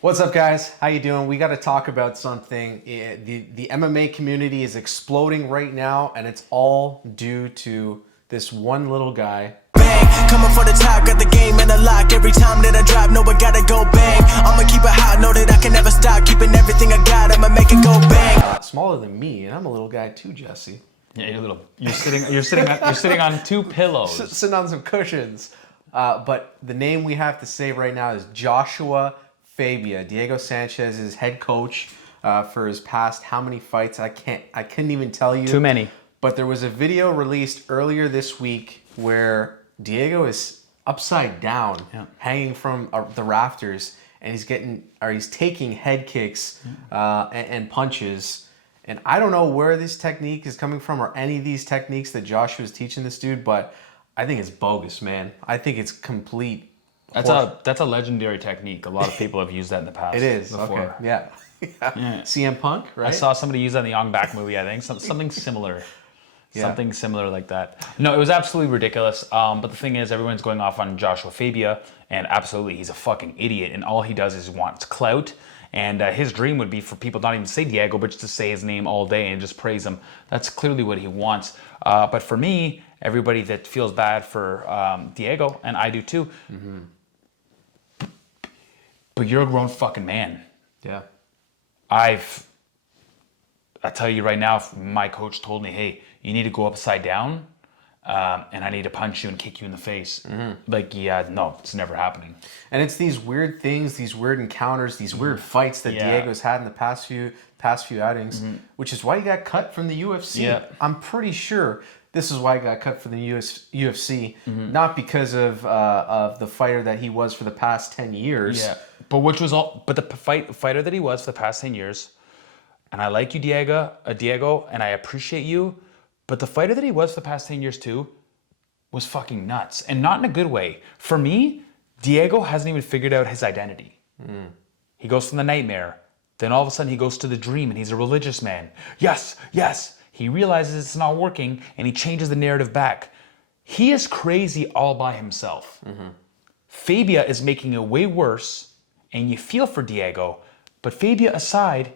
What's up, guys? How you doing? We got to talk about something. The MMA community is exploding right now, and it's all due to this one little guy. Bang, coming for the top, got the game in the lock. Every time that I drop, know I gotta go bang. I'ma keep it hot, know that I can never stop. Keeping everything I got, I'ma make it go bang. Smaller than me, and I'm a little guy too, Jesse. Yeah, you're little. You're sitting on two pillows. Sitting on some cushions. But the name we have to say right now is Joshua Fabia, Diego Sanchez's head coach for his past how many fights? I couldn't even tell you. Too many. But there was a video released earlier this week where Diego is upside down, hanging from the rafters, and he's taking head kicks and punches. And I don't know where this technique is coming from or any of these techniques that Joshua is teaching this dude, but I think it's bogus, man. I think it's complete. That's a legendary technique. A lot of people have used that in the past. It is. Before. Okay. Yeah. CM Punk, right? I saw somebody use that in the Young Back movie, I think. Something similar. Yeah. Something similar like that. No, it was absolutely ridiculous. But the thing is, everyone's going off on Joshua Fabia, and absolutely, he's a fucking idiot, and all he does is wants clout. And his dream would be for people not even to say Diego, but just to say his name all day and just praise him. That's clearly what he wants. But for me, everybody that feels bad for Diego, and I do too, but you're a grown fucking man. Yeah. I tell you right now, if my coach told me, hey, you need to go upside down, and I need to punch you and kick you in the face. Like, yeah, no, it's never happening. And it's these weird things, these weird encounters, these weird fights that Diego's had in the past few outings, which is why he got cut from the UFC. Yeah. I'm pretty sure this is why he got cut from the UFC, not because of the fighter that he was for the past 10 years. Yeah, but the fighter that he was for the past 10 years, and I like you, Diego, and I appreciate you, but the fighter that he was for the past 10 years too was fucking nuts, and not in a good way. For me, Diego hasn't even figured out his identity. He goes from the nightmare, then all of a sudden he goes to the dream, and he's a religious man. Yes, yes. He realizes it's not working, and he changes the narrative back. He is crazy all by himself. Fabia is making it way worse, and you feel for Diego. But Fabia aside,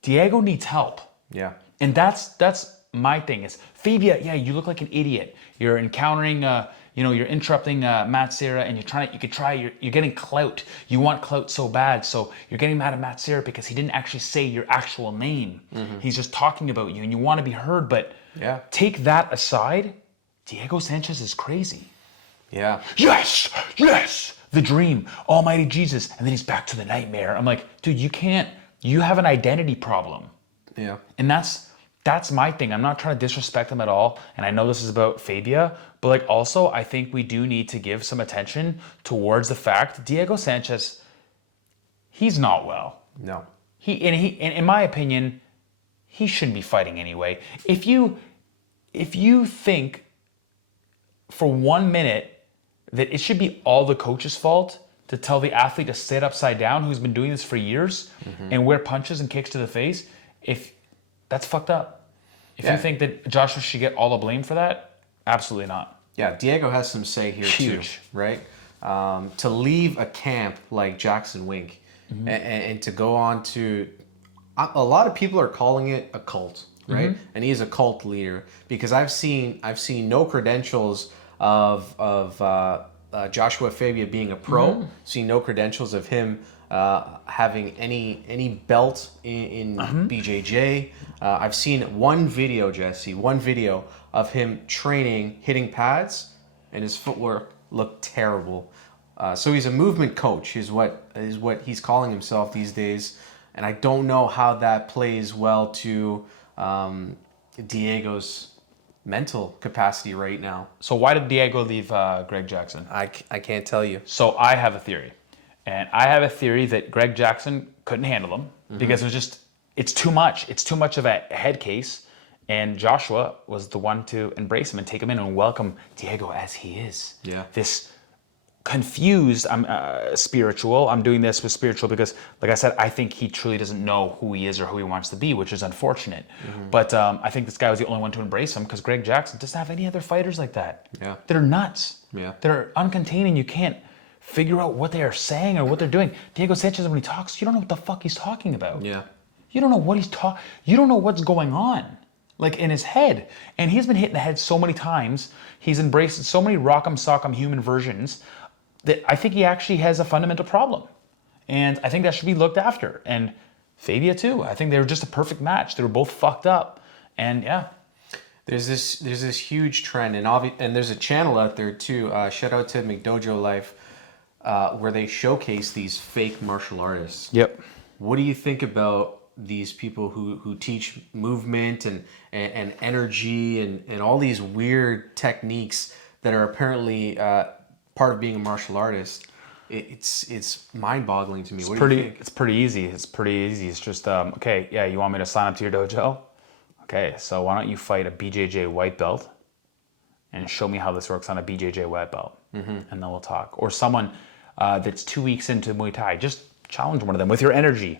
Diego needs help. Yeah. And that's my thing is, Fabia, yeah, you look like an idiot. You're encountering, you're interrupting Matt Serra, and you're getting clout. You want clout so bad, so you're getting mad at Matt Serra because he didn't actually say your actual name. He's just talking about you, and you want to be heard, but take that aside, Diego Sanchez is crazy. Yeah. Yes, yes, the dream, almighty Jesus, and then he's back to the nightmare. I'm like, dude, you have an identity problem. Yeah. And that's my thing. I'm not trying to disrespect him at all. And I know this is about Fabia, but like also I think we do need to give some attention towards the fact Diego Sanchez, he's not well. No. He in my opinion, he shouldn't be fighting anyway. If you think for 1 minute that it should be all the coach's fault to tell the athlete to sit upside down who's been doing this for years and wear punches and kicks to the face, that's fucked up. If you think that Joshua should get all the blame for that, absolutely not. Yeah, Diego has some say here too, right? To leave a camp like Jackson Wink and to go on to, a lot of people are calling it a cult, right? And he is a cult leader because I've seen no credentials of Joshua Fabia being a pro. Seen no credentials of him having any belt in BJJ. I've seen one video, Jesse, of him training, hitting pads, and his footwork looked terrible. So he's a movement coach, is what he's calling himself these days, and I don't know how that plays well to Diego's mental capacity right now. So why did Diego leave Greg Jackson? I can't tell you. So I have a theory. And I have a theory that Greg Jackson couldn't handle him because it's too much. It's too much of a head case. And Joshua was the one to embrace him and take him in and welcome Diego as he is. Yeah. This confused, I'm spiritual. I'm doing this with spiritual because, like I said, I think he truly doesn't know who he is or who he wants to be, which is unfortunate. But I think this guy was the only one to embrace him because Greg Jackson doesn't have any other fighters like that. Yeah. That are nuts. Yeah. That are uncontained and you can't figure out what they are saying or what they're doing. Diego Sanchez, when he talks, you don't know what the fuck he's talking about. Yeah. You don't know what you don't know what's going on, like in his head. And he's been hit in the head so many times. He's embraced so many rock'em sock'em human versions that I think he actually has a fundamental problem. And I think that should be looked after. And Fabia too. I think they were just a perfect match. They were both fucked up. And yeah. There's this huge trend, and there's a channel out there too. Shout out to McDojo Life, where they showcase these fake martial artists. Yep. What do you think about these people who teach movement and energy and all these weird techniques that are apparently part of being a martial artist? It's mind-boggling to me. What do you think? It's pretty easy. It's just okay. Yeah, you want me to sign up to your dojo? Okay, so why don't you fight a BJJ white belt and show me how this works on a BJJ white belt, and then we'll talk. Or someone that's 2 weeks into Muay Thai, just challenge one of them with your energy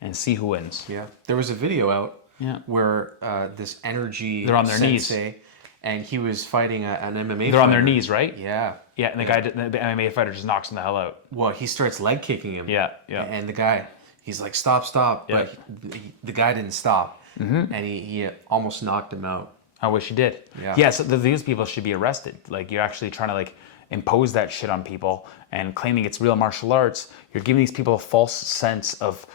and see who wins. Yeah, there was a video out where this energy they're on their sensei, knees, and he was fighting an MMA. They're on their knees, right? Yeah. Yeah, and the MMA fighter just knocks him the hell out. Well, he starts leg kicking him. Yeah. And the guy, he's like, stop, Yeah. but the guy didn't stop. And he almost knocked him out. I wish he did. Yeah. So these people should be arrested. Like, you're actually trying to like impose that shit on people and claiming it's real martial arts. You're giving these people a false sense of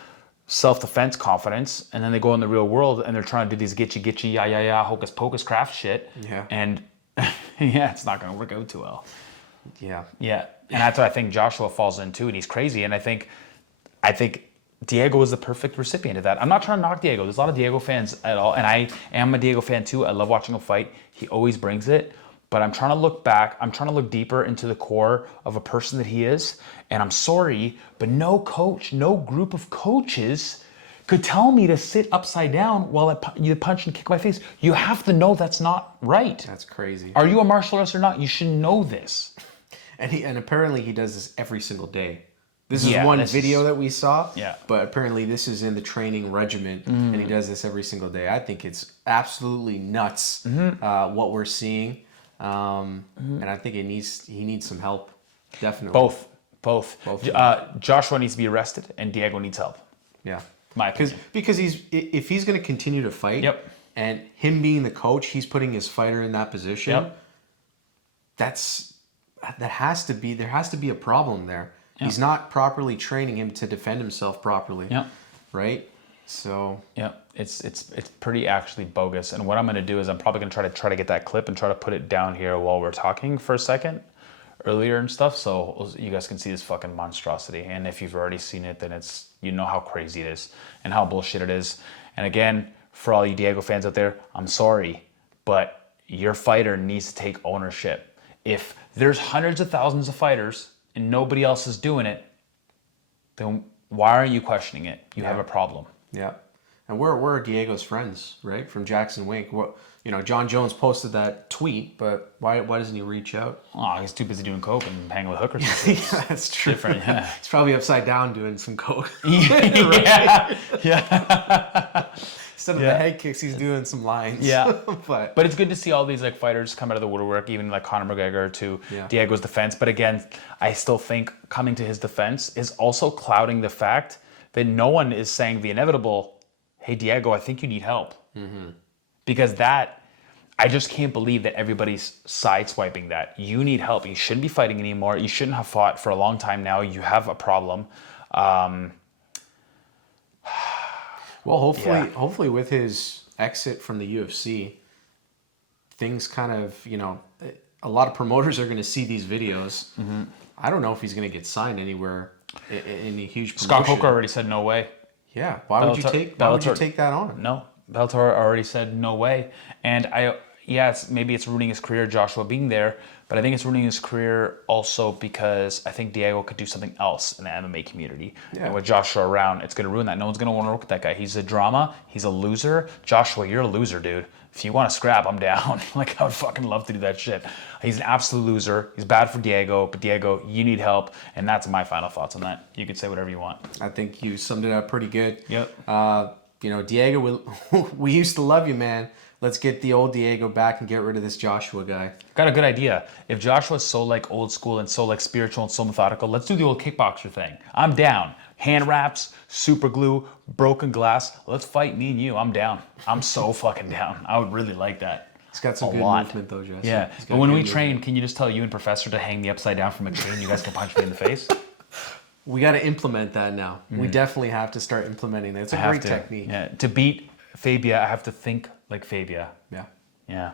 self-defense confidence, and then they go in the real world and they're trying to do these gitchy, yeah, hocus pocus craft shit. Yeah. And yeah, it's not going to work out too well. Yeah. Yeah. And that's what I think Joshua falls into, and he's crazy. And I think Diego is the perfect recipient of that. I'm not trying to knock Diego. There's a lot of Diego fans at all, and I am a Diego fan too. I love watching him fight. He always brings it. But I'm trying to look back. I'm trying to look deeper into the core of a person that he is. And I'm sorry, but no coach, no group of coaches could tell me to sit upside down while you punch and kick my face. You have to know that's not right. That's crazy. Are you a martial artist or not? You should know this. And apparently he does this every single day. This is one video that we saw. Yeah. But apparently this is in the training regimen, and he does this every single day. I think it's absolutely nuts what we're seeing. And I think he needs some help. Definitely. Both. Joshua needs to be arrested, and Diego needs help. Yeah. My opinion. Because if he's going to continue to fight, and him being the coach, he's putting his fighter in that position. Yep. There has to be a problem there. Yep. He's not properly training him to defend himself properly. Yep. Right? So it's pretty actually bogus. And what I'm going to do is I'm probably going to try to get that clip and try to put it down here while we're talking for a second earlier and stuff, so you guys can see this fucking monstrosity. And if you've already seen it, then you know how crazy it is and how bullshit it is. And again, for all you Diego fans out there, I'm sorry, but your fighter needs to take ownership. If there's hundreds of thousands of fighters and nobody else is doing it, then why aren't you questioning it? You have a problem. Yeah. And we're Diego's friends, right? From Jackson Wink. John Jones posted that tweet, but why doesn't he reach out? Oh, he's too busy doing coke and hanging with hookers. Yeah, that's true. Different, yeah. He's probably upside down doing some coke. Yeah. Instead of the head kicks, he's doing some lines. Yeah. but it's good to see all these like fighters come out of the woodwork, even like Conor McGregor to Diego's defense. But again, I still think coming to his defense is also clouding the fact that no one is saying the inevitable, hey, Diego, I think you need help. Mm-hmm. Because I just can't believe that everybody's sideswiping that. You need help. You shouldn't be fighting anymore. You shouldn't have fought for a long time now. You have a problem. Well, hopefully with his exit from the UFC, things kind of, a lot of promoters are going to see these videos. Mm-hmm. I don't know if he's going to get signed anywhere in a huge promotion. Scott Coker already said no way. Yeah. Why would you take that on? No. Bellator already said no way. And maybe it's ruining his career, Joshua being there, but I think it's ruining his career also because I think Diego could do something else in the MMA community. Yeah. And with Joshua around, it's going to ruin that. No one's going to want to work with that guy. He's a drama. He's a loser. Joshua, you're a loser, dude. If you want to scrap, I'm down. Like, I would fucking love to do that shit. He's an absolute loser. He's bad for Diego, but Diego, you need help. And that's my final thoughts on that. You can say whatever you want. I think you summed it up pretty good. Yep. Diego, we used to love you, man. Let's get the old Diego back and get rid of this Joshua guy. Got a good idea. If Joshua's so like old school and so like spiritual and so methodical, let's do the old kickboxer thing. I'm down. Hand wraps, super glue, broken glass. Let's fight, me and you. I'm down. I'm so fucking down. I would really like that. He's got some good movement though, Jesse. Yeah, but when we train, can you just tell you and Professor to hang me upside down from a tree and you guys can punch me in the face? We got to implement that now. We definitely have to start implementing that. It's a great technique. Yeah, to beat Fabia, I have to think like Fabia. Yeah. Yeah.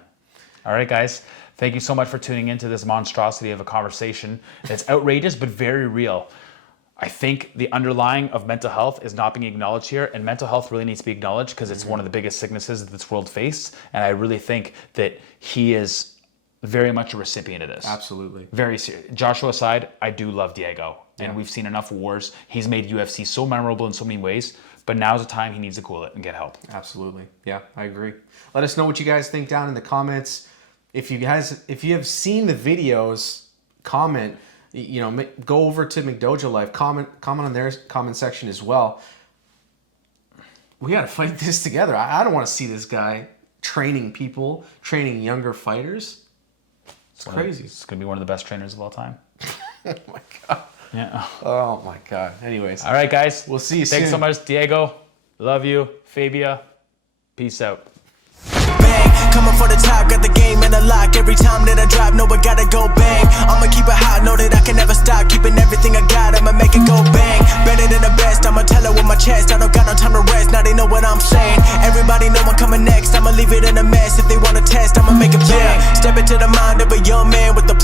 All right, guys. Thank you so much for tuning into this monstrosity of a conversation that's outrageous but very real. I think the underlying of mental health is not being acknowledged here, and mental health really needs to be acknowledged because it's one of the biggest sicknesses that this world faces. And I really think that he is very much a recipient of this. Absolutely. Very serious. Joshua aside, I do love Diego, and we've seen enough wars. He's made UFC so memorable in so many ways, but now's the time he needs to cool it and get help. Absolutely. Yeah, I agree. Let us know what you guys think down in the comments. If you have seen the videos, comment. You know, go over to McDojo Life, comment on their comment section as well. We got to fight this together. I don't want to see this guy training people, training younger fighters. It's crazy. It's going to be one of the best trainers of all time. Oh my God. Yeah. Oh my God. Anyways. All right, guys. We'll see you soon. Thanks so much, Diego. Love you. Fabia. Peace out. Coming for the top, got the game in a lock. Every time that I drop, know I gotta go bang. I'ma keep it hot, know that I can never stop. Keeping everything I got, I'ma make it go bang. Better than the best, I'ma tell it with my chest. I don't got no time to rest, now they know what I'm saying. Everybody know I'm coming next, I'ma leave it in a mess. If they wanna test, I'ma make it bang. Step into the mind of a young man with the plan.